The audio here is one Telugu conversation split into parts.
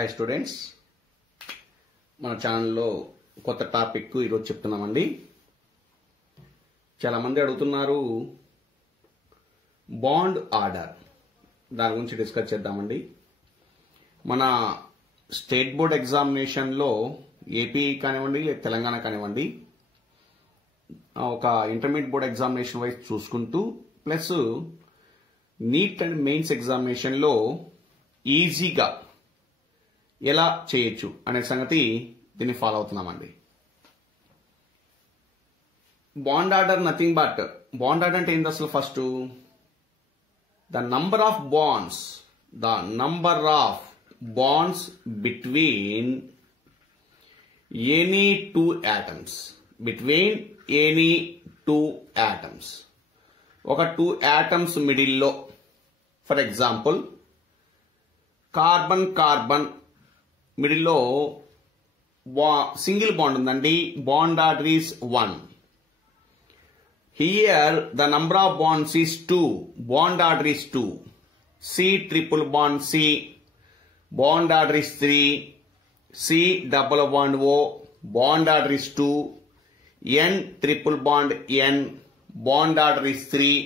హాయ్ స్టూడెంట్స్, మన ఛానల్లో కొత్త టాపిక్ ఈరోజు చెప్తున్నామండి. చాలామంది అడుగుతున్నారు బాండ్ ఆర్డర్, దాని గురించి డిస్కస్ చేద్దామండి. మన స్టేట్ బోర్డ్ ఎగ్జామినేషన్లో ఏపీ కానివ్వండి తెలంగాణ కానివ్వండి, ఒక ఇంటర్మీడియట్ బోర్డ్ ఎగ్జామినేషన్ వైజ్ చూసుకుంటూ ప్లస్ నీట్ అండ్ మెయిన్స్ ఎగ్జామినేషన్లో ఈజీగా ఎలా చేయొచ్చు అనే సంగతి దీన్ని ఫాలో అవుతున్నామండి. Bond order nothing but, bond order అంటే ఏంటి అసలు? First the number of bonds between any two atoms, ఒక టూ యాటమ్స్ మిడిల్లో, ఫర్ ఎగ్జాంపుల్ కార్బన్ మిడిల్లో సింగిల్ బాండ్ ఉందండి. Bond order is 1. Here the number of bonds is 2. Bond order is 2. C triple bond C, bond order is 3. C double bond O, bond order is 2. N triple bond N, bond order is 3.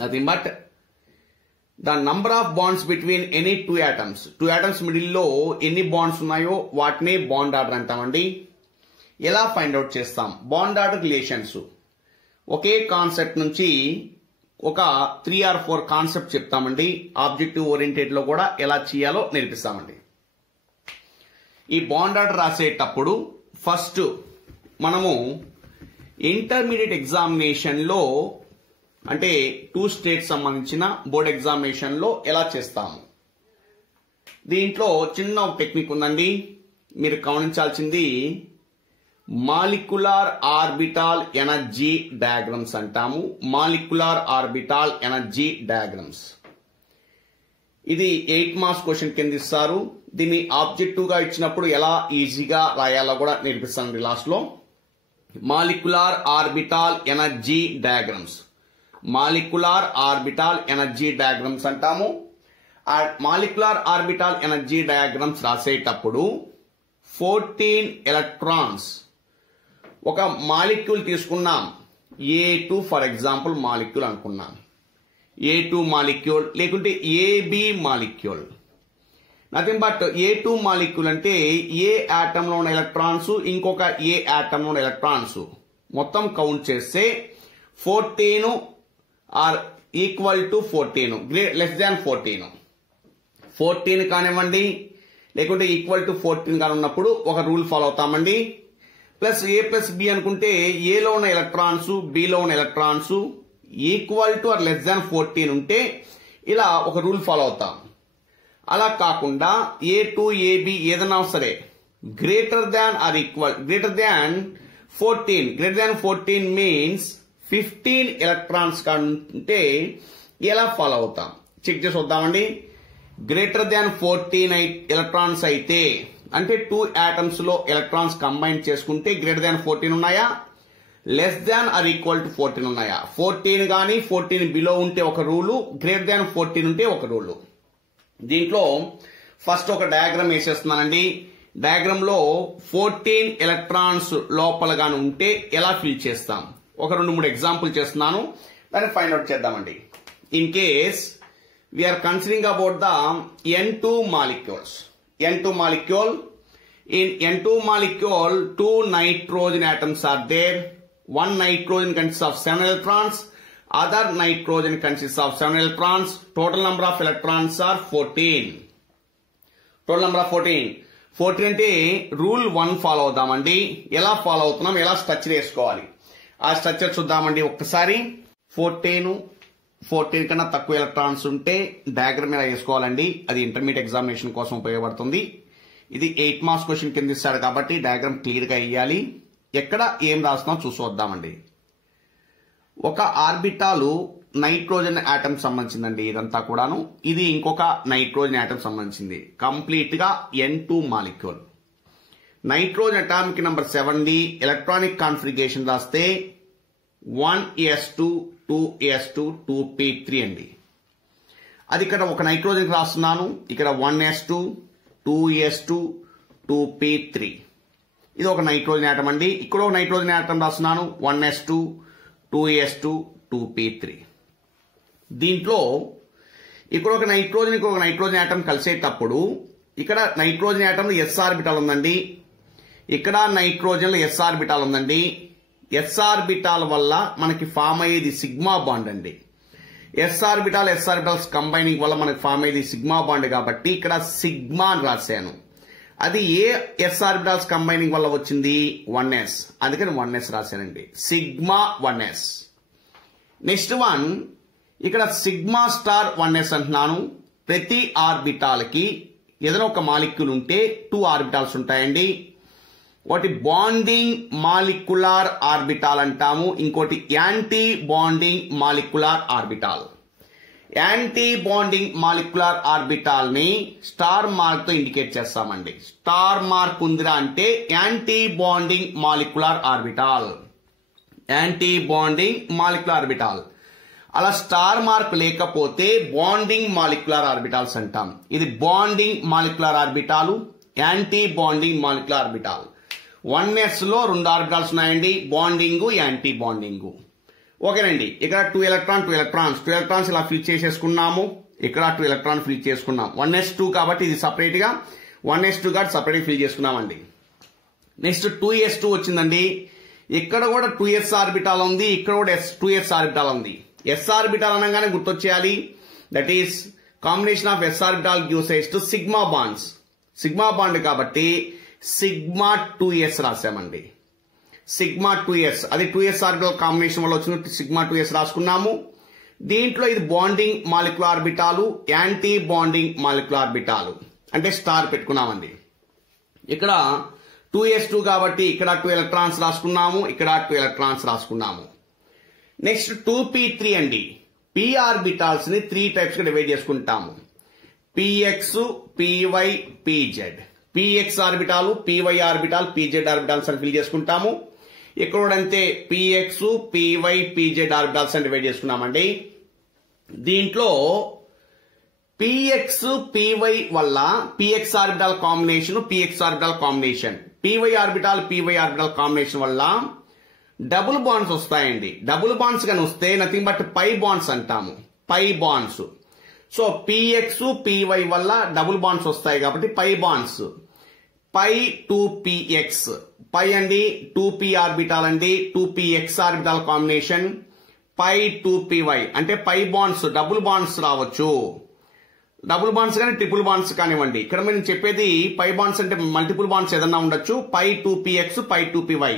Nothing but the number of bonds between any two atoms middle లో ఎన్ని బాండ్స్ ఉన్నాయో వాటిని బాండ్ ఆర్డర్ అంటామండి. ఎలా ఫైండ్ అవుట్ చేస్తాం? బాండ్ ఆర్డర్ రిలేషన్స్ ఒకే కాన్సెప్ట్ నుంచి ఒక 3 or 4 కాన్సెప్ట్ చెప్తామండి. ఆబ్జెక్టివ్ ఓరియంటెడ్ లో కూడా ఎలా చేయాలో నేర్పిస్తామండి. ఈ బాండ్ ఆర్డర్ రాసేటప్పుడు ఫస్ట్ మనము ఇంటర్మీడియట్ ఎగ్జామినేషన్ లో, అంటే 2 స్టేట్స్ సంబంధించిన బోర్డ్ ఎగ్జామినేషన్ లో ఎలా చేస్తాము. దీంట్లో చిన్న టెక్నిక్ ఉందండి, మీరు గమనించాల్సింది. మాలిక్యులార్ ఆర్బిటాల్ ఎనర్జీ డయాగ్రమ్స్ అంటాము. మాలిక్యులార్ ఆర్బిటాల్ ఎనర్జీ డయాగ్రమ్స్ ఇది 8 మార్క్స్ క్వశ్చన్ కింద ఇస్తారు. దీన్ని ఆబ్జెక్టివ్ గా ఇచ్చినప్పుడు ఎలా ఈజీగా రాయాలో కూడా నేర్పిస్తాను లాస్ట్ లో. Molecular orbital energy diagrams, molecular orbital energy diagrams అంటాము. ఆ మాలిక్యులార్ ఆర్బిటాల్ ఎనర్జీ డయాగ్రమ్స్ రాసేటప్పుడు 14 ఎలక్ట్రాన్స్ ఒక మాలిక్యూల్ తీసుకున్నాం. A2 ఫర్ ఎగ్జాంపుల్ మాలిక్యూల్ అనుకున్నాం. A2 మాలిక్యూల్ లేకుంటే AB molecule. Nothing but A2 molecule అంటే ఏ ఆటమ్ లో ఉన్న ఎలక్ట్రాన్స్ ఇంకొక ఏ ఆటమ్ లో ఉన్న ఎలక్ట్రాన్స్ మొత్తం కౌంట్ చేస్తే 14 or equal to 14, less than 14 కానివ్వండి లేకుంటే ఈక్వల్ టు 14 కానీ ఉన్నప్పుడు ఒక రూల్ ఫాలో అవుతామండి. ప్లస్ A ప్లస్ B అనుకుంటే ఏలో ఉన్న ఎలక్ట్రాన్స్ బిలో ఉన్న electrons equal to or less than 14 ఉంటే ఇలా ఒక రూల్ ఫాలో అవుతాం. అలా కాకుండా A2 AB ఏదైనా సరే greater than or equal, greater than 14 means 15 electrons కంటే ఎలా ఫాలో అవుతాం చెక్ చేసి వద్దామండి. గ్రేటర్ దాన్ 14 ఎలక్ట్రాన్స్ అయితే అంటే 2 ఆటమ్స్ లో ఎలక్ట్రాన్స్ కంబైన్ చేసుకుంటే గ్రేటర్ దాన్ 14 ఉన్నాయా, less than or equal to 14 ఉన్నాయా. 14 కానీ 14 బిలో ఉంటే ఒక రూలు, గ్రేటర్ దాన్ 14 ఉంటే ఒక రూలు. దీంట్లో ఫస్ట్ ఒక డయాగ్రామ్ వేసేస్తున్నానండి. డయాగ్రామ్ లో 14 ఎలక్ట్రాన్స్ లోపల గాని ఉంటే ఎలా ఫిల్ చేస్తాం ఒక 2-3 ఎగ్జాంపుల్ చేస్తున్నాను, దాన్ని ఫైండ్ అవుట్ చేద్దామండి. In case we are considering about the N2 molecules. N2 molecule. In N2 molecule, 2 nitrogen atoms are there. One nitrogen consists of 7 electrons. Other nitrogen consists of 7 electrons. Total number of electrons are 14. Total number of 14. 14 అంటే రూల్ 1 ఫాలో అవుదామండి. ఎలా ఫాలో అవుతున్నాం, ఎలా స్ట్రక్చర్ వేసుకోవాలి ఆ స్ట్రక్చర్ చూద్దామండి ఒక్కసారి. 14 కన్నా తక్కువ ఎలక్ట్రాన్స్ ఉంటే డయాగ్రామ్ ఎలా వేసుకోవాలండి, అది ఇంటర్మీడియట్ ఎగ్జామినేషన్ కోసం ఉపయోగపడుతుంది. ఇది 8 మార్క్స్ క్వశ్చన్ కింద ఇస్తాడు కాబట్టి డయాగ్రామ్ క్లియర్ గా వేయాలి. ఎక్కడ ఏం రాస్తున్నాం చూసొద్దామండి. ఒక ఆర్బిటాలు నైట్రోజన్ ఆటమ్ సంబంధించిందండి ఇదంతా కూడాను. ఇది ఇంకొక నైట్రోజన్ ఆటమ్ సంబంధించింది. కంప్లీట్ గా N2 molecule. Nitrogen atomic number 7 electronic configuration రాస్తే 1s2 2s2 2p3 అండి. అది ఇక్కడ ఒక నైట్రోజన్ రాస్తున్నాను. ఇక్కడ 1s2 2s2 2p3. ఇది ఒక నైట్రోజన్ ఆటం అండి. ఇక్కడ ఒక నైట్రోజన్ ఆటం రాస్తున్నాను 1s2 2s2 2p3. దీంట్లో ఇక్కడ ఒక నైట్రోజన్ ఆటం కలిసేటప్పుడు ఇక్కడ నైట్రోజన్ ఆటం ఎస్ ఆర్బిటాల్ ఉందండి, ఇక్కడ నైట్రోజన్ లో ఎస్ ఆర్బిటాల్ ఉందండి. ఎస్ ఆర్బిటాల్ వల్ల మనకి ఫామ్ అయ్యేది సిగ్మా బాండ్ అండి. ఎస్ ఆర్బిటాల్స్ కంబైనింగ్ వల్ల మనకి ఫామ్ అయ్యేది సిగ్మా బాండ్ కాబట్టి ఇక్కడ సిగ్మా అని రాశాను. అది ఏ ఎస్ ఆర్బిటాల్స్ కంబైనింగ్ వల్ల వచ్చింది 1s, అందుకని 1s రాశానండి, సిగ్మా 1s. నెక్స్ట్ వన్ ఇక్కడ సిగ్మా స్టార్ 1s అంటున్నాను. ప్రతి ఆర్బిటాల్ కి ఏదైనా ఒక మాలిక్యూల్ ఉంటే 2 ఆర్బిటాల్స్ ఉంటాయండి. ఒకటి బాండింగ్ మాలిక్యులార్ ఆర్బిటాల్ అంటాము, ఇంకోటి anti bonding molecular orbital. Anti bonding molecular orbital ని స్టార్ మార్క్ తో ఇండికేట్ చేస్తామండి. స్టార్ మార్క్ ఉందిరా అంటే anti bonding molecular orbital, anti bonding molecular orbital. అలా స్టార్ మార్క్ లేకపోతే బాండింగ్ మాలిక్యులార్ ఆర్బిటాల్స్ అంటాం. ఇది bonding molecular orbital, anti bonding molecular orbital. 1s లో 2 ఆర్బిటాల్స్ ఉన్నాయండి, బాండింగ్ యాంటీ బాండింగ్. ఓకేనండి. ఇక్కడ 2 ఎలక్ట్రాన్స్ ఇలా ఫిల్ చేసేసుకున్నాము. ఇక్కడ 2 ఎలక్ట్రాన్ ఫిల్ చేసుకున్నాం. 1s2 కాబట్టి ఇది సపరేట్ గా 1s2 కాబట్టి సపరేట్ ఫిల్ చేసుకున్నామండి. నెక్స్ట్ 2s2 వచ్చిందండి. ఇక్కడ కూడా 2s ఆర్బిటాల్ ఉంది, ఇక్కడ కూడా 2s ఆర్బిటాల్ ఉంది. ఎస్ ఆర్బిటాల్ అనగానే గుర్తొచ్చేయాలి, that is combination of S orbital gives rise to sigma bonds. Sigma bond కాబట్టి సిగ్మా 2s రాసామండి, సిగ్మా 2s. అది 2s ఆర్బిటాల్ కాంబినేషన్ వల్ల వచ్చిన సిగ్మా 2s రాసుకున్నాము. దీంట్లో ఇది bonding molecular orbital, anti bonding molecular orbital అంటే స్టార్ పెట్టుకున్నామండి. ఇక్కడ 2s2 కాబట్టి ఇక్కడ 2 ఎలక్ట్రాన్స్ రాసుకున్నాము, ఇక్కడ 2 ఎలక్ట్రాన్స్ రాసుకున్నాము. నెక్స్ట్ 2p3 అండి. p ఆర్బిటాల్స్ ని 3 టైప్స్ గా డివైడ్ చేసుకుంటాము, px py pz. px ఆర్బిటాలు, py ఆర్బిటాల్, pz ఆర్బిటాల్స్ అని ఫిల్ చేసుకుంటాము. ఇక్కడ కూడా అంతే px py pz ఆర్బిటాల్స్ అని డివైడ్ చేసుకున్నామండి. దీంట్లో px py వల్ల px orbital combination, px orbital combination, py orbital combination వల్ల డబుల్ బాండ్స్ వస్తాయండి. డబుల్ బాండ్స్ కానీ వస్తే నథింగ్ బట్ పై బాండ్స్ అంటాము, pi bonds. So px py వల్ల డబుల్ బాండ్స్ వస్తాయి కాబట్టి పై బాండ్స్. పై 2px, పై అండి 2p ఆర్బిటాల్ అండి, 2px ఆర్బిటాల్ కాంబినేషన్. పై 2py అంటే పై బాండ్స్, డబుల్ బాండ్స్ రావచ్చు. డబుల్ బాండ్స్ కానీ ట్రిపుల్ బాండ్స్ కానివ్వండి. ఇక్కడ మేము చెప్పేది పై బాండ్స్ అంటే మల్టిపుల్ బాండ్స్ ఏదన్నా ఉండొచ్చు. పై 2px పై 2py.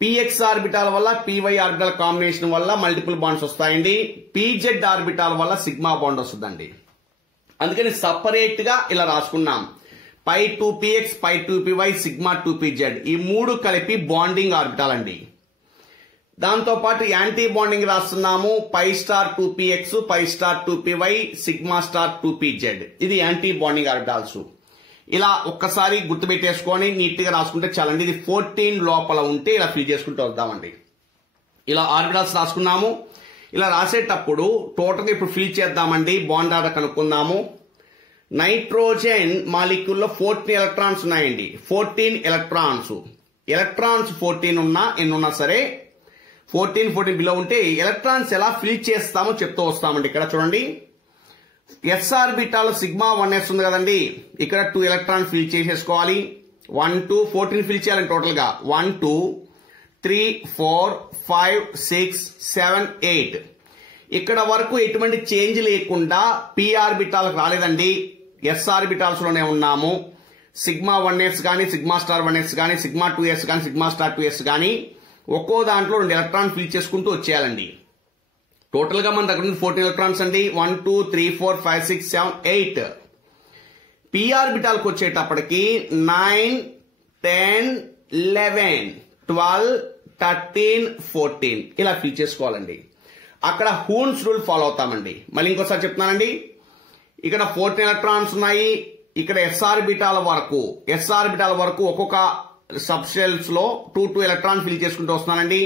px ఆర్బిటాల్ వల్ల py ఆర్బిటాల్ కాంబినేషన్ వల్ల మల్టిపుల్ బాండ్స్ వస్తాయండి. pz ఆర్బిటాల్ వల్ల సిగ్మా బాండ్ వస్తుందండి. అందుకని సపరేట్ గా ఇలా రాసుకున్నాం, పై 2px పై 2py సిగ్మా 2pz. ఈ 3 కలిపి బాండింగ్ ఆర్బిటాల్ అండి. దాంతో పాటు యాంటీ బాండింగ్ రాస్తున్నాము, pi star 2px pi star 2py sigma star 2pz. ఇది యాంటీ బాండింగ్ ఆర్బిటాల్స్. ఇలా ఒక్కసారి గుర్తుపెట్టేసుకొని నీట్ గా రాసుకుంటే చాలండి. ఇది 14 లోపల ఉంటే ఇలా ఫిల్ చేసుకుంటూ వద్దామండి. ఇలా ఆర్బిటాల్స్ రాసుకున్నాము. ఇలా రాసేటప్పుడు టోటల్ గా ఇప్పుడు ఫిల్ చేద్దామండి, బాండ్ ఆర్డర్ కనుక్కుందాము. నైట్రోజన్ మాలిక్యూల్ లో 14 ఎలక్ట్రాన్స్ ఉన్నాయండి, 14 ఎలక్ట్రాన్స్. 14 ఉన్నా ఎన్ని ఉన్నా సరే 14 బిలో ఉంటే ఎలక్ట్రాన్స్ ఎలా ఫిల్ చేస్తామో చెప్తూ వస్తామండి. ఇక్కడ చూడండి, ఎస్ ఆర్బిటాల్ సిగ్మా 1s ఉంది కదండి, ఇక్కడ 2 ఎలక్ట్రాన్స్ ఫిల్ చేసేసుకోవాలి. 1 2 14 ఫిల్ చేయాలి టోటల్ గా. 1 2 3 4 5 6 7 8. ఇక్కడ వరకు ఎటువంటి చేంజ్ లేకుండా p ఆర్బిటాల్ రాలేదండి, ఎస్ ఆర్బిటాల్స్ లోనే ఉన్నాము. సిగ్మా 1s కానీ సిగ్మా స్టార్ 1s కానీ సిగ్మా 2s కానీ సిగ్మా స్టార్ 2s కానీ ఒక్కో దాంట్లో 2 ఎలక్ట్రాన్ ఫిల్ చేసుకుంటూ వచ్చేయాలండి. టోటల్ గా మన దగ్గర 14 ఎలక్ట్రాన్స్ అండి. 1 2 3 4 5 6 7 8. p ఆర్బిటాల్ కి వచ్చేటప్పటికి 9 10 11 12 13 14 ఇలా ఫిల్ చేసుకోవాలండి. అక్కడ హూన్స్ రూల్ ఫాలో అవుతామండి. మళ్ళీ ఇంకోసారి చెప్తున్నానండి, ఇక్కడ 14 ఎలక్ట్రాన్స్ ఉన్నాయి. ఇక్కడ ఎస్ ఆర్బిటాల్ వరకు ఒక్కొక్క సబ్షెల్స్ లో 2 ఎలక్ట్రాన్ ఫిల్ చేసుకుంటూ వస్తున్నానండి.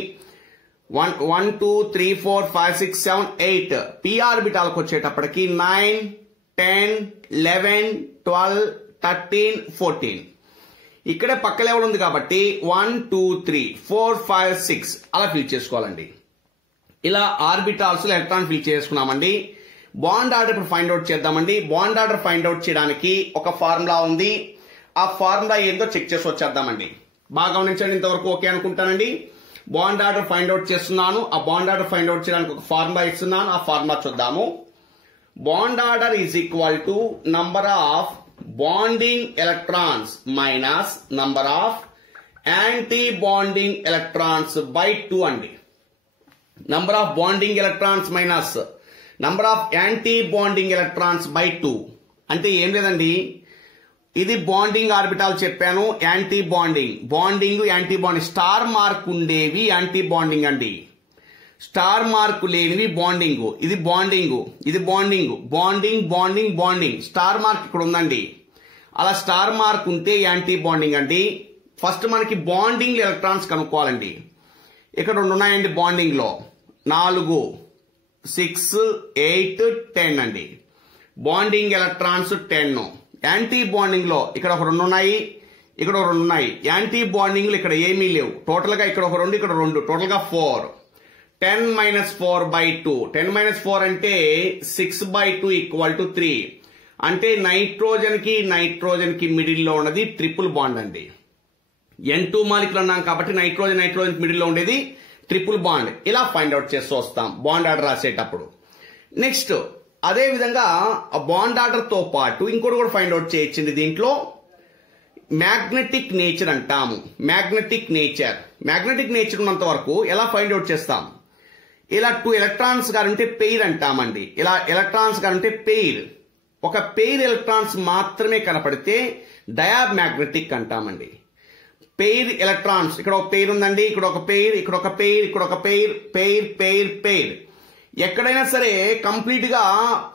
1 2 3 4 5 6 7 8. p ఆర్బిటాల్ కి వచ్చేటప్పటికి 9 10 11 12 13 14 ఇక్కడే పక్క లెవెల్ ఉంది కాబట్టి 1 2 3 4 5 6 అలా ఫిల్ చేసుకోవాలండి. ఇలా ఆర్బిటాల్స్ లో ఎలక్ట్రాన్ ఫిల్ చేసుకున్నామండి. బాండ్ ఆర్డర్ ఇప్పుడు ఫైండ్ అవుట్ చేద్దామండి. బాండ్ ఆర్డర్ ఫైండ్ అవుట్ చేయడానికి ఒక ఫార్ములా ఉంది. ఆ ఫార్ములా ఏందో చెక్ చేసి వచ్చేద్దామండి. బాగా గమనించండి, ఇంతవరకు ఓకే అనుకుంటానండి. బాండ్ ఆర్డర్ ఫైండ్ అవుట్ చేస్తున్నాను. ఆ బాండ్ ఆర్డర్ ఫైండ్ అవుట్ చేయడానికి ఒక ఫార్ములా ఇస్తున్నాను. ఆ ఫార్ములా చూద్దాము. Bond order is equal to number of bonding electrons minus number of anti bonding electrons by 2 అండి. Number of bonding electrons minus number of anti bonding electrons by 2 అంటే ఏం లేదండి, ఇది బాండింగ్ ఆర్బిటాల్ చెప్పాను. Anti bonding, bonding anti bonding, star mark ఉండేవి యాంటీ బాండింగ్ అండి, స్టార్ మార్క్ లేనివి బాండింగ్. ఇది బాండింగ్, ఇది bonding, bonding bonding bonding, star mark ఇక్కడ ఉందండి. అలా స్టార్ మార్క్ ఉంటే యాంటీ బాండింగ్ అండి. ఫస్ట్ మనకి బాండింగ్ ఎలక్ట్రాన్స్ కనుక్కోవాలండి. ఇక్కడ 2 ఉన్నాయండి బాండింగ్ లో, 4 6 8 10 అండి. Bonding electrons 10. యాంటీ బాండింగ్ లో ఇక్కడ ఒక 2 ఉన్నాయి, ఇక్కడ ఒక 2 ఉన్నాయి. యాంటీ బాండింగ్ లో ఇక్కడ ఏమీ లేవు. టోటల్ గా ఇక్కడ ఒక 2, ఇక్కడ 2, టోటల్ గా 4. 10 - 4 by 2. 10 - 4 అంటే 6 by 2 ఈక్వల్ టు 3. అంటే నైట్రోజన్ కి మిడిల్ లో ఉన్నది ట్రిపుల్ బాండ్ అండి. N2 మాలిక్యూల్ అన్నాం కాబట్టి నైట్రోజన్ మిడిల్ లో ఉండేది ట్రిపుల్ బాండ్. ఇలా ఫైండ్ అవుట్ చేస్తూ వస్తాం బాండ్ ఆర్డర్ రాసేటప్పుడు. నెక్స్ట్ అదే విధంగా బాండ్ ఆర్డర్ తో పాటు ఇంకోటి కూడా ఫైండ్ అవుట్ చేయొచ్చండి. దీంట్లో మ్యాగ్నెటిక్ నేచర్ అంటాము. మ్యాగ్నెటిక్ నేచర్ ఉన్నంత వరకు ఎలా ఫైండ్ అవుట్ చేస్తాం? ఇలా 2 ఎలక్ట్రాన్స్ గారు ఉంటే పెయిర్ అంటామండి. ఇలా ఎలక్ట్రాన్స్ గారు ఉంటే పెయిర్, ఒక పెయిర్ ఎలక్ట్రాన్స్ మాత్రమే కనపడితే డయామ్యాగ్నెటిక్ అంటామండి. పెయిర్ ఎలక్ట్రాన్స్, ఇక్కడ ఒక పెయిర్ ఉందండి, ఇక్కడ ఒక పెయిర్, ఇక్కడ ఒక పెయిర్, ఇక్కడ ఒక పెయిర్, పెయిర్ పెయిర్ పెయిర్. ఎక్కడైనా సరే కంప్లీట్ గా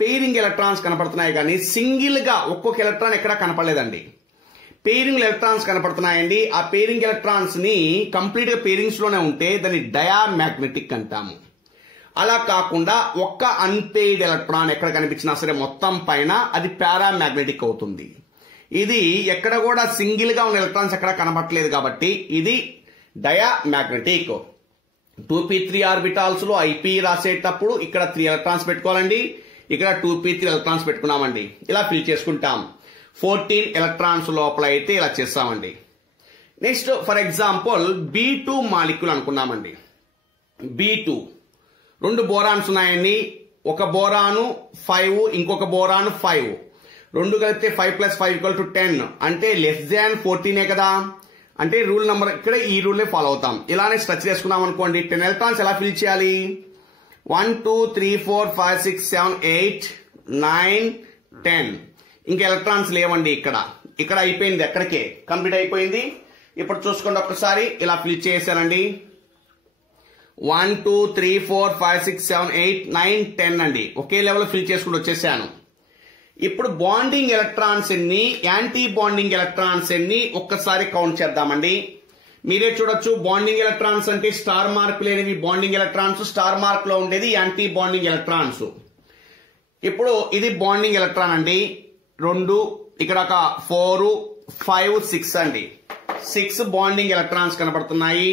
పెయిరింగ్ ఎలక్ట్రాన్స్ కనపడుతున్నాయి కానీ సింగిల్ గా ఒక్కొక్క ఎలక్ట్రాన్ ఎక్కడా కనపడలేదండి. Pairing electrons కనపడుతున్నాయండి. ఆ పెయిరింగ్ ఎలక్ట్రాన్స్ ని కంప్లీట్ గా పెయిరింగ్స్ లోనే ఉంటే దాన్ని డయామ్యాగ్నెటిక్ అంటాము. అలా కాకుండా ఒక్క అన్పెయిడ్ ఎలక్ట్రాన్ ఎక్కడ కనిపించినా సరే మొత్తం పైన అది పారామ్యాగ్నెటిక్ అవుతుంది. ఇది ఎక్కడ కూడా సింగిల్ గా ఉన్న ఎలక్ట్రాన్స్ ఎక్కడ కనపడలేదు కాబట్టి ఇది డయామ్యాగ్నెటిక్. 2p3 ఆర్బిటాల్స్ లో IP రాసేటప్పుడు ఇక్కడ 3 ఎలక్ట్రాన్స్ పెట్టుకోవాలండి, ఇక్కడ 2p3 ఎలక్ట్రాన్స్ పెట్టుకున్నామండి. ఇలా ఫిల్ చేసుకుంటాం. 14 ఎలక్ట్రాన్స్ లోపల అయితే ఇలా చేస్తామండి. Next for example B2 molecule అనుకున్నామండి. B2 2 బోరాన్స్ ఉన్నాయండి. ఒక బోరాను 5, ఇంకొక బోరాను 5, 2 కలిపితే 5 + 5 = 10 అంటే <14 కదా. అంటే రూల్ నెంబర్ ఇక్కడ ఈ రూల్ ఫాలో అవుతాం. ఇలానే స్ట్రక్చర్ చేసుకున్నాం అనుకోండి. 10 ఎలక్ట్రాన్స్ ఎలా ఫిల్ చేయాలి? 1 2 3 4 5 6 7 8 9 10. ఇంకా ఎలక్ట్రాన్స్ లేవండి. ఇక్కడ అయిపోయింది, ఎక్కడికే కంప్లీట్ అయిపోయింది. ఇప్పుడు చూసుకోండి ఒక్కసారి, ఇలా ఫిల్ చేశానండి. 1 2 3 4 5 6 7 8 9 10 అండి. ఒకే లెవెల్ ఫిల్ చేసుకుంటూ వచ్చేసాను. ఇప్పుడు బాండింగ్ ఎలక్ట్రాన్స్ ఎన్ని, యాంటీ బాండింగ్ ఎలక్ట్రాన్స్ ఎన్ని ఒక్కసారి కౌంట్ చేద్దామండి. మీరే చూడొచ్చు, బాండింగ్ ఎలక్ట్రాన్స్ అంటే స్టార్ మార్క్ లేనివి బాండింగ్ ఎలక్ట్రాన్స్, స్టార్ మార్క్ లో ఉండేది యాంటీ బాండింగ్ ఎలక్ట్రాన్స్. ఇప్పుడు ఇది బాండింగ్ ఎలక్ట్రాన్ అండి 2, ఇక్కడ ఒక 4 5 6 అండి. 6 బాండింగ్ ఎలక్ట్రాన్స్ కనబడుతున్నాయి.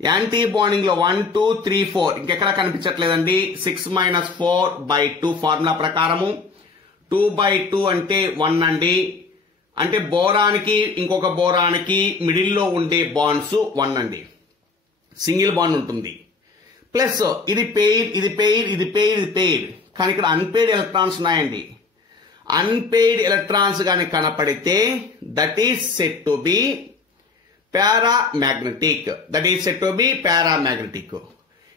యాంటీ బాండింగ్ లో 1 2 3 4 ఇంకెక్కడ కనిపించట్లేదండి. 6 - 4 by 2 ఫార్ములా ప్రకారము 2 by 2 అంటే 1 అండి. అంటే బోరానికి ఇంకొక బోరానికి మిడిల్ లో ఉండే బాండ్స్ 1 అండి, సింగిల్ బాండ్ ఉంటుంది. ప్లస్ ఇది పెయిర్, ఇది పెయిర్, ఇది పెయిర్, ఇది పెయిర్. కానీ ఇక్కడ అన్పెయిడ్ ఎలక్ట్రాన్స్ ఉన్నాయండి. అన్పెయిడ్ ఎలక్ట్రాన్స్ గాని కనపడితే that is set to be paramagnetic.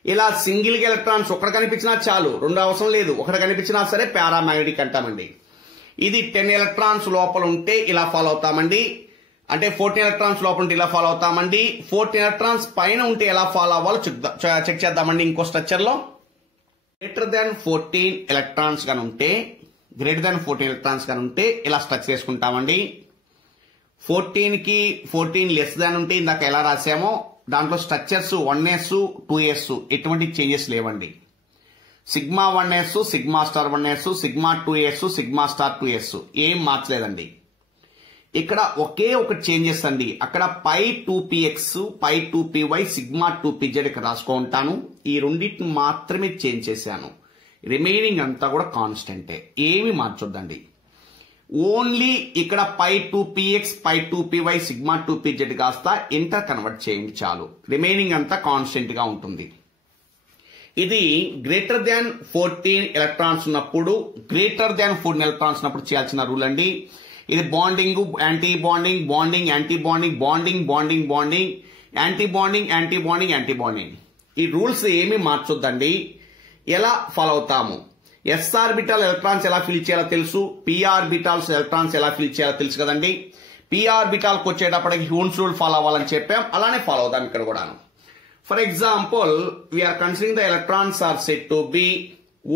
ఇలా సింగిల్ గా ఎలక్ట్రాన్స్ ఒకటి కనిపించినా చాలు, 2 అవసరం లేదు, ఒకటి కనిపించినా సరే పారామ్యాగ్నెటిక్ అంటామండి. ఇది 10 ఎలక్ట్రాన్స్ లోపల ఉంటే ఇలా ఫాలో అవుతామండి. అంటే 14 ఎలక్ట్రాన్స్ లోపల ఉంటే ఇలా ఫాలో అవుతామండి. 14 ఎలక్ట్రాన్స్ పైన ఉంటే ఎలా ఫాలో అవ్వాలో చెక్ చేద్దామండి. ఇంకో స్ట్రక్చర్ లో >14 ఎలక్ట్రాన్స్ గాని ఉంటే ఇలా స్ట్రక్చర్ చేసుకుంటామండి. 14 కి 14 లెస్ దాన్ ఉంటే ఇందాక ఎలా రాసామో దాంట్లో స్ట్రక్చర్స్ 1s 2s ఎటువంటి చేంజెస్ లేవండి. σ1s, σ*1s, σ2s, σ*2s ఏం మార్చలేదండి. ఇక్కడ ఒకే ఒక చేంజెస్ అండి. అక్కడ పై 2px పై 2py సిగ్మా 2pz ఇక్కడ రాసుకుంటాను. ఈ రెండింటిని మాత్రమే చేంజ్ చేశాను. రిమైనింగ్ అంతా కూడా కాన్స్టెంటే, ఏమి మార్చొద్దండి. ఓన్లీ ఇక్కడ పై 2px పై 2py సిగ్మా 2pz కాస్త ఇంటర్ కన్వర్ట్ చేయండి చాలు. రిమైనింగ్ అంతా కాన్స్టెంట్ గా ఉంటుంది. ఇది గ్రేటర్ దాన్ 14 ఎలక్ట్రాన్స్ ఉన్నప్పుడు, గ్రేటర్ దాన్ 14 ఎలక్ట్రాన్స్ ఉన్నప్పుడు చేయాల్సిన రూల్ అండి. ఇది bonding, anti bonding, bonding, anti bonding, bonding, bonding, bonding, anti bonding, anti bonding, anti bonding. ఈ రూల్స్ ఏమీ మార్చొద్దండి. ఎలా ఫాలో అవుతాము? ఎస్ ఆర్బిటాల్ ఎలక్ట్రాన్స్ ఎలా ఫిల్ చేయాలో తెలుసు, పి ఆర్బిటాల్స్ ఎలక్ట్రాన్స్ ఎలా ఫిల్ చేయాలో తెలుసు కదండి. పి ఆర్బిటాల్కి వచ్చేటప్పటికి హ్యూన్స్ రూల్ ఫాలో అవ్వాలని చెప్పాం, అలానే ఫాలో అవుతాం ఇక్కడ కూడా. For example, we're considering the electrons are set to be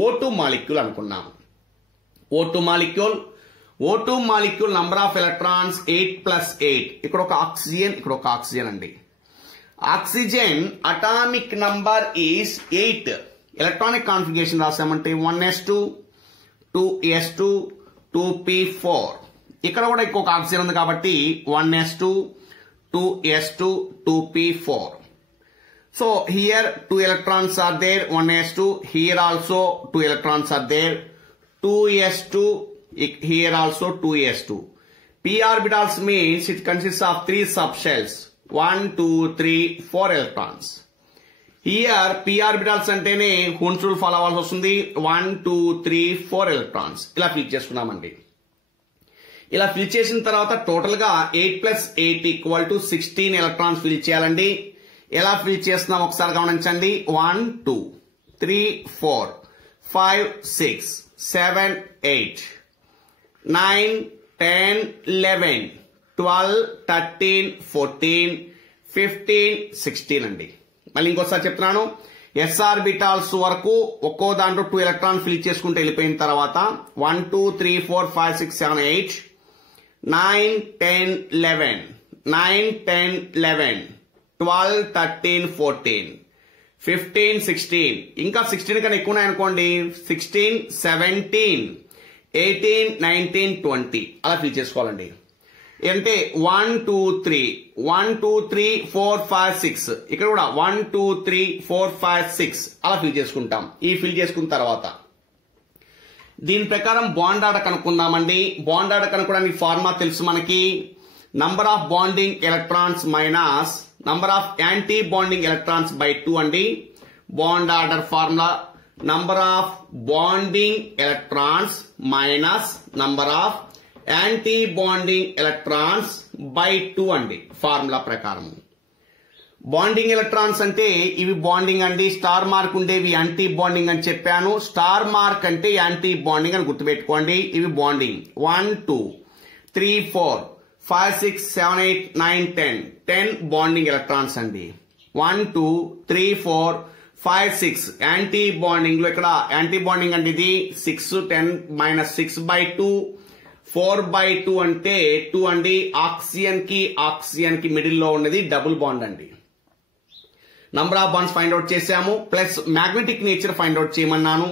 O2 molecule అనుకున్నాం. O2 molecule number of electrons 8+8. ఇక్కడ ఒక ఆక్సిజన్, ఇక్కడ ఒక ఆక్సిజన్ అండి. Oxygen atomic number is 8. Electronic configuration రాసామంటే 1s2, 2s2, 2p4. ఇక్కడ కూడా ఇంకొక ఆక్సిజన్ ఉంది కాబట్టి 1s2, 2s2, 2p4. So here 2 electrons are there, 1s2. Here also 2 electrons are there, 2s2. Here also 2s2. P orbitals means it consists of 3 subshells, 1, 2, 3, 4 electrons. Here P orbitals అంటేనే హున్స్ రూల్ ఫాలో అవ్వాల్సి వస్తుంది. 1, 2, 3, 4 electrons ఇలా ఫిల్ చేసుకున్నామండి. ఇలా ఫిల్ చేసిన తర్వాత టోటల్ గా 8+8 = 16 ఎలక్ట్రాన్స్ ఫిల్ చేయాలండి. ఎలా ఫిల్ చేస్తున్నాం ఒకసారి గమనించండి. 1, 2, 3, 4, 5, 6, 7, 8, 9, 10, 11, 12, 13, 14, 15, 16 అండి. మళ్ళీ ఇంకోసారి చెప్తున్నాను. ఎస్ ఆర్బిటాల్స్ వరకు ఒక్కో దాంట్లో 2 ఎలక్ట్రాన్ ఫిల్ చేసుకుంటూ వెళ్ళిపోయిన తర్వాత 1, 2, 3, 4, 5, 6, 7, 8, 9, 10, 11, 9, 10, 11, 12, 13, 14, 15, 16, ఇంకా 16 కన్నా ఎక్కువ ఉన్నాయనుకోండి, 16, 17, 18, 19, 20 అలా ఫిల్ చేసుకోవాలండి. అంటే 1, 2, 3, 1, 2, 3, 4, 5, 6 ఇక్కడ కూడా 1, 2, 3, 4, 5, 6 అలా ఫిల్ చేసుకుంటాం. ఈ ఫిల్ చేసుకున్న తర్వాత దీని ప్రకారం బాండ్ ఆర్డర్ కనుక్కుందామండి. బాండ్ ఆర్డర్ కనుక్కోవడానికి ఫార్ములా తెలుసు మనకి. Number of bonding electrons minus number of anti bonding electrons by 2 అండి. Bond order formula number of bonding electrons minus number of anti bonding electrons by 2 అండి ఫార్ములా ప్రకారం. బాండింగ్ ఎలక్ట్రాన్స్ అంటే ఇవి బాండింగ్ అండి. స్టార్ మార్క్ ఉండేవి యాంటీ బాండింగ్ అని చెప్పాను. స్టార్ మార్క్ అంటే యాంటీ బాండింగ్ అని గుర్తుపెట్టుకోండి. ఇవి బాండింగ్. 1, 2, 3, 4, 5, 6, 7, 8, 9, 10 బాండింగ్ ఎలక్ట్రాన్స్ అండి. 1, 2, 3, 4, 5, 6 యాంటీ బాండింగ్ లో ఇక్కడ యాంటీ బాండింగ్ అంటే ఇది 6, 10 - 6/2, 4/2 అంటే 2 అండి. ఆక్సిజన్ కి మిడిల్ లో ఉన్నది డబుల్ బాండ్ అండి. Number of bonds find out చేశాము. Plus magnetic nature find out చేయమన్నాను.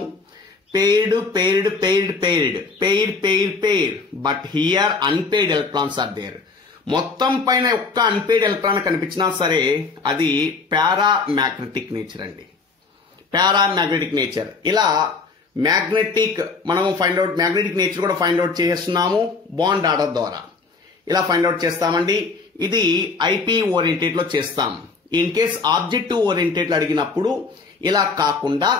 Paired, but here unpaired electrons are there. మొత్తం పైన ఒక్క అన్పేడ్ ఎలక్ట్రాన్ కనిపించినా సరే అది పారామాగ్నెటిక్ నేచర్ అండి. Paramagnetic nature. ఇలా మ్యాగ్నెటిక్ మనము మ్యాగ్నెటిక్ నేచర్ కూడా ఫైండ్ అవుట్ చేస్తున్నాము బాండ్ ఆర్డర్ ద్వారా. ఇలా ఫైండ్ అవుట్ చేస్తామండి. ఇది ఐపీ ఓరియంటెడ్ లో చేస్తాం. ఇన్ కేస్ ఆబ్జెక్టివ్ ఓరియంటెడ్ లో అడిగినప్పుడు ఇలా కాకుండా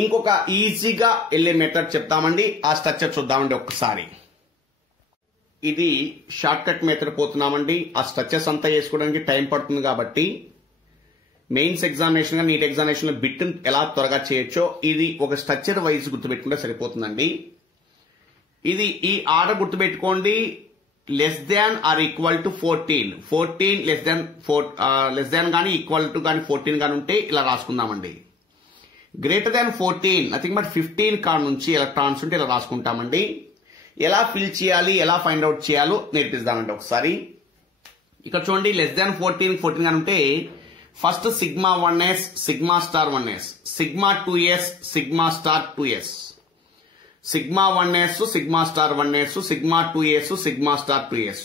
ఇంకొక ఈజీగా వెళ్ళే మెథడ్ చెప్తామండి. ఆ స్ట్రక్చర్ చూద్దామండి ఒక్కసారి. ఇది షార్ట్ కట్ మెథడ్ పోతున్నామండి. ఆ స్ట్రక్చర్స్ అంతా చేసుకోవడానికి టైం పడుతుంది కాబట్టి మెయిన్స్ ఎగ్జామినేషన్ గా నీట్ ఎగ్జామినేషన్ లో బిట్ ఎలా త్వరగా చేయొచ్చో ఇది ఒక స్ట్రక్చర్ వైజ్ గుర్తుపెట్టుకుంటే సరిపోతుందండి. ఇది ఈ ఆర్డర్ గుర్తుపెట్టుకోండి. Less than or equal to 14, 14 less దాన్ కానీ ఈక్వల్ టు కానీ 14 కానీ ఉంటే ఇలా రాసుకుందామండి. గ్రేటర్ దాన్ 14 నథింగ్ బట్ 15 కాడ నుంచి ఎలక్ట్రాన్స్ ఉంటే ఇలా రాసుకుంటామండి. ఎలా ఫిల్ చేయాలి, ఎలా ఫైండ్ అవుట్ చేయాలో నేర్పిస్తామండి ఒకసారి. ఇక్కడ చూడండి, లెస్ దాన్ 14 గాని ఉంటే first sigma 1s, sigma star 1s, sigma 2s, sigma star 2s, sigma 1s, sigma star 1s, sigma 2s, sigma star 2s.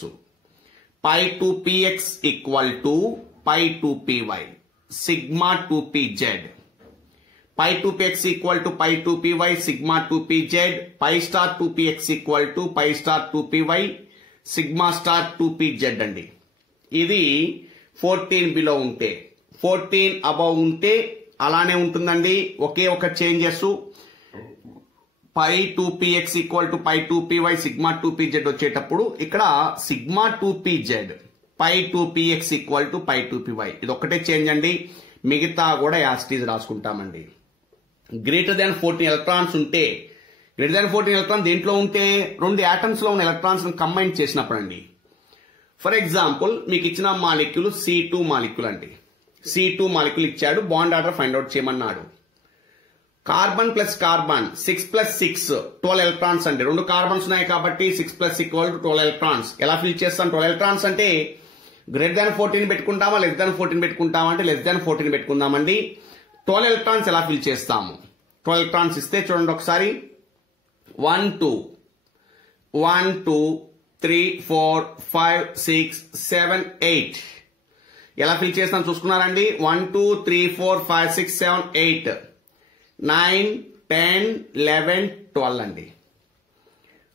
Pi two px equal to pi two py sigma two pz. Pi two px equal to pi two py sigma two pz. Pi star two px equal to pi star two py sigma star two pz అండి. ఇది 14 బిలో ఉంటే, 14 అబౌవ్ ఉంటే అలానే ఉంటుందండి. ఒకే ఒక changes pi two px equal to pi two py sigma two pz వచ్చేటప్పుడు ఇక్కడ sigma two pz pi two px equal to pi two py ఇది ఒక్కటే చేంజ్ అండి. మిగతా కూడా యాసిటీస్ రాసుకుంటామండి. గ్రేటర్ దాన్ 14 ఎలక్ట్రాన్స్ ఉంటే, గ్రేటర్ దాన్ 14 ఎలక్ట్రాన్ దేంట్లో ఉంటే 2 ఆటమ్స్ లో ఉన్న ఎలక్ట్రాన్స్ కంబైన్ చేసినప్పుడు అండి. ఫర్ ఎగ్జాంపుల్ మీకు ఇచ్చిన మాలిక్యూల్ C2 మాలిక్యూల్ అండి. C2 మాలిక్యూల్ ఇచ్చాడు, బాండ్ ఆర్డర్ ఫైండ్ అవుట్ చేయమన్నాడు. Carbon plus carbon 6 plus 6 12 electrons అండి. 2 కార్బన్స్ ఉన్నాయి కాబట్టి 6 ప్లస్ 6 12 ఎలక్ట్రాన్స్. ఎలా ఫిల్ చేస్తాం? 12 ఎలక్ట్రాన్స్ అంటే గ్రేటర్ దాన్ 14 పెట్టుకుంటామా, లెస్ దాన్ 14 పెట్టుకుంటామా అంటే లెస్ దాన్ 14 పెట్టుకుందామండి. 12 ఎలక్ట్రాన్స్ ఎలా ఫిల్ చేస్తాము? 12 ఎలక్ట్రాన్స్ ఇస్తే చూడండి ఒకసారి. 1 2 1 2 3 4 5 6 7 8 ఎలా ఫిల్ చేస్తాం చూసుకున్నారండి. 1 2 3 4 5 6 7 8 9 10 11 12 అండి.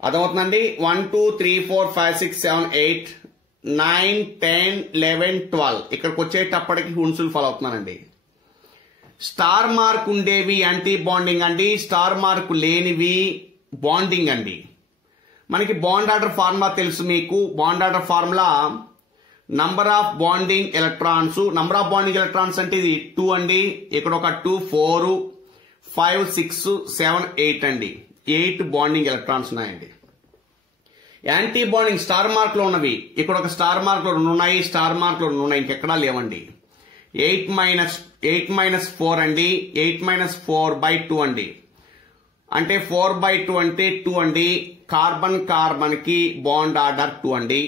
అర్థమవుతుందండి. 1 2 3 4 5 6 7 8 9 10 11 12 ఇక్కడికి వచ్చేటప్పటికి హున్సులు ఫాలో అవుతున్నానండి. స్టార్ మార్క్ ఉండేవి యాంటీ బాండింగ్ అండి, స్టార్ మార్క్ లేనివి బాండింగ్ అండి. మనకి బాండ్ ఆర్డర్ ఫార్ములా తెలుసు మీకు. Bond order formula number of bonding electrons. Number of bonding electrons అంటే ఇది 2 అండి. ఇక్కడ ఒక 2 4 5 6 7 8 అండి. 8 బాండింగ్ ఎలక్ట్రాన్స్ ఉన్నాయండి. యాంటీ బాండింగ్ స్టార్ మార్క్ లో ఉన్నవి ఇక్కడ ఒక స్టార్ మార్క్ లో 2 ఉన్నాయి, స్టార్ మార్క్ లో 2 ఉన్నాయి, ఇంకెక్కడా లేవండి. 8 మైనస్ 4 అండి. 8 మైనస్ 4/2 అండి. అంటే 4/2 అంటే 2 అండి. కార్బన్ కార్బన్ కి బాండ్ ఆర్డర్ 2 అండి.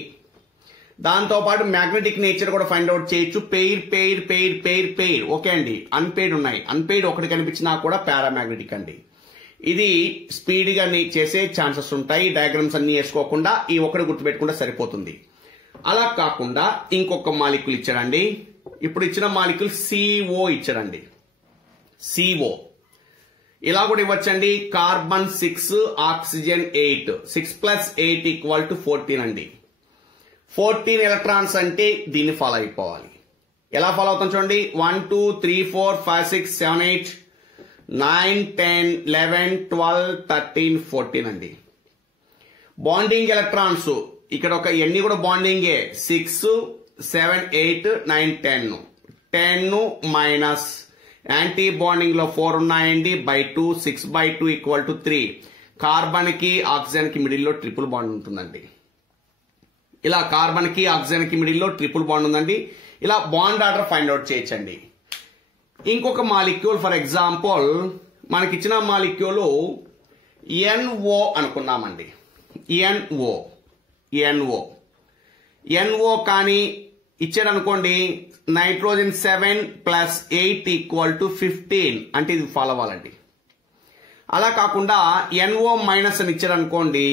దాంతో పాటు మ్యాగ్నెటిక్ నేచర్ కూడా ఫైండ్ అవుట్ చేయొచ్చు. Pair pair pair pair pair okay అండి. అన్పెయిడ్ ఉన్నాయి, అన్పెయిడ్ ఒకటి కనిపించినా కూడా పారామాగ్నెటిక్ అండి. ఇది స్పీడ్ గా చేసే ఛాన్సెస్ ఉంటాయి. డయాగ్రామ్స్ అన్ని వేసుకోకుండా ఈ ఒకటి గుర్తుపెట్టుకుంటే సరిపోతుంది. అలా కాకుండా ఇంకొక మాలిక్యూల్ ఇచ్చాడండి. ఇప్పుడు ఇచ్చిన మాలిక్యూల్ CO ఇచ్చాడండి. CO ఇలా కూడా ఇవ్వచ్చండి. Carbon 6 oxygen 8 6 plus 8 equal to 14 అండి. 14 ఎలక్ట్రాన్స్ అంటే దీన్ని ఫాలో అయిపోవాలి. ఎలా ఫాలో అవుతాం చూడండి. 1 2 3 4 5 6 7 8 9 10 11 12 13 14 అండి. బాండింగ్ ఎలక్ట్రాన్స్ ఇక్కడ ఒక ఎన్ని కూడా బాండింగే 6 7 8 9 10 10 మైనస్ యాంటీ బాండింగ్ లో 4 ఉన్నాయండి /2 6/2 ఈక్వల్ టు 3. కార్బన్ కి ఆక్సిజన్ కి మిడిల్ లో ట్రిపుల్ బాండ్ ఉంటుందండి. ఇలా కార్బన్ కి ఆక్సిజన్ కి మిడిల్ లో ట్రిపుల్ బాండ్ ఉందండి. ఇలా బాండ్ ఆర్డర్ ఫైండ్ అవుట్ చేయొచ్చండి. ఇంకొక మాలిక్యూల్ ఫర్ ఎగ్జాంపుల్ మనకిచ్చిన మాలిక్యూల్ NO అనుకున్నామండి. NO కానీ ఇచ్చాడు అనుకోండి. నైట్రోజన్ 7 ప్లస్ 8 ఈక్వల్ టు 15 అంటే ఇది ఫాలో అవ్వాలండి. అలా కాకుండా NO మైనస్ అని ఇచ్చాడు అనుకోండి.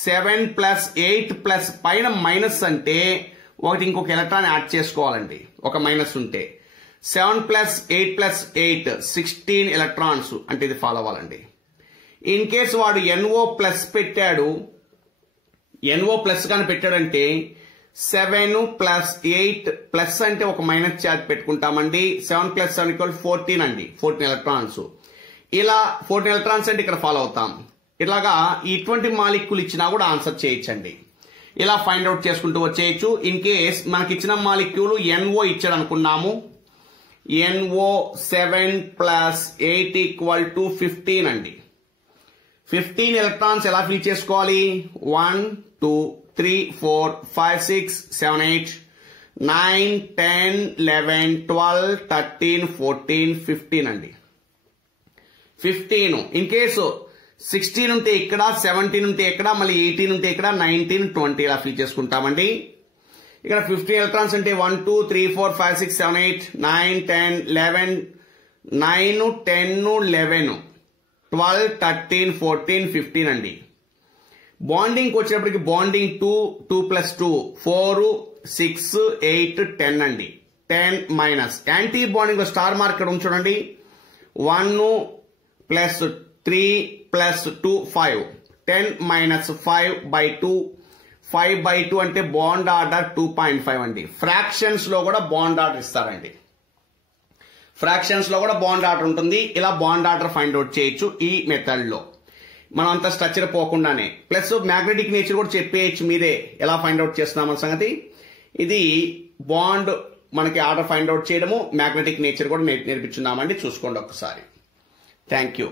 7 ప్లస్ 8 ప్లస్ పైన మైనస్ అంటే ఒకటి ఇంకొక ఎలక్ట్రాన్ యాడ్ చేసుకోవాలండి. ఒక మైనస్ ఉంటే 7 ప్లస్ 8 ప్లస్ 8 16 ఎలక్ట్రాన్స్ అంటే ఇది ఫాలో అవ్వాలండి. ఇన్ కేసు వాడు NO ప్లస్ పెట్టాడు, NO ప్లస్ కానీ పెట్టాడంటే 7 ప్లస్ 8 ప్లస్ అంటే ఒక మైనస్ చార్జ్ పెట్టుకుంటామండి. 7 ప్లస్ 7 ఈక్వల్ 14 అండి. 14 ఎలక్ట్రాన్స్. ఇలా 14 ఎలక్ట్రాన్స్ అంటే ఇక్కడ ఫాలో అవుతాం. ఇలాగా ఇటువంటి మాలిక్యూల్ ఇచ్చినా కూడా ఆన్సర్ చేయొచ్చండి. ఇలా ఫైండ్ అవుట్ చేసుకుంటూ వచ్చేయచ్చు. ఇన్ కేస్ మనకి ఇచ్చిన మాలిక్యూల్ NO ఇచ్చాడు అనుకున్నాము. NO 7 ప్లస్ 8 ఈక్వల్ టు 15 అండి. 15 ఎలక్ట్రాన్స్ ఎలా ఫిల్ చేసుకోవాలి? 1 2 3 4 5 6 7 8 9 10 11 12 13 14 15 అండి. 15 ఇన్ కేసు 16 ఉంటే ఇక్కడ, 17 ఉంటే ఇక్కడ, మళ్ళీ 18 ఉంటే ఇక్కడ, 19 20 ఇలా ఫిల్ చేసుకుంటామండి. ఇక్కడ 15 ఎలక్ట్రాన్స్ అంటే 1 2 3 4 5 6 7 8 9 10 11 9 10 11 12 13 14 15 అండి. బాండింగ్ వచ్చేటప్పటికి బాండింగ్ 2 2 ప్లస్ 2 4 6 8 10 అండి. 10 మైనస్ యాంటీ బాండింగ్ లో స్టార్ మార్క్ ఇక్కడ ఉంచండి. 1 ప్లస్ 3 ప్లస్ 2 5. 10 మైనస్ 5/2. 5/2 అంటే బాండ్ ఆర్డర్ 2.5 అండి. ఫ్రాక్షన్స్ లో కూడా బాండ్ ఆర్డర్ ఇస్తారండి. ఫ్రాక్షన్స్ లో కూడా బాండ్ ఆర్డర్ ఉంటుంది. ఇలా బాండ్ ఆర్డర్ ఫైండ్ అవుట్ చేయొచ్చు ఈ మెథడ్ లో, మనం అంత స్ట్రక్చర్ పోకుండానే. ప్లస్ మ్యాగ్నెటిక్ నేచర్ కూడా చెప్పేయచ్చు మీరే ఎలా ఫైండ్ అవుట్ చేస్తున్నామన్న సంగతి. ఇది బాండ్ మనకి ఆర్డర్ ఫైండ్ అవుట్ చేయడము, మ్యాగ్నెటిక్ నేచర్ కూడా నేర్పించున్నామండి. చూసుకోండి ఒక్కసారి. Thank you.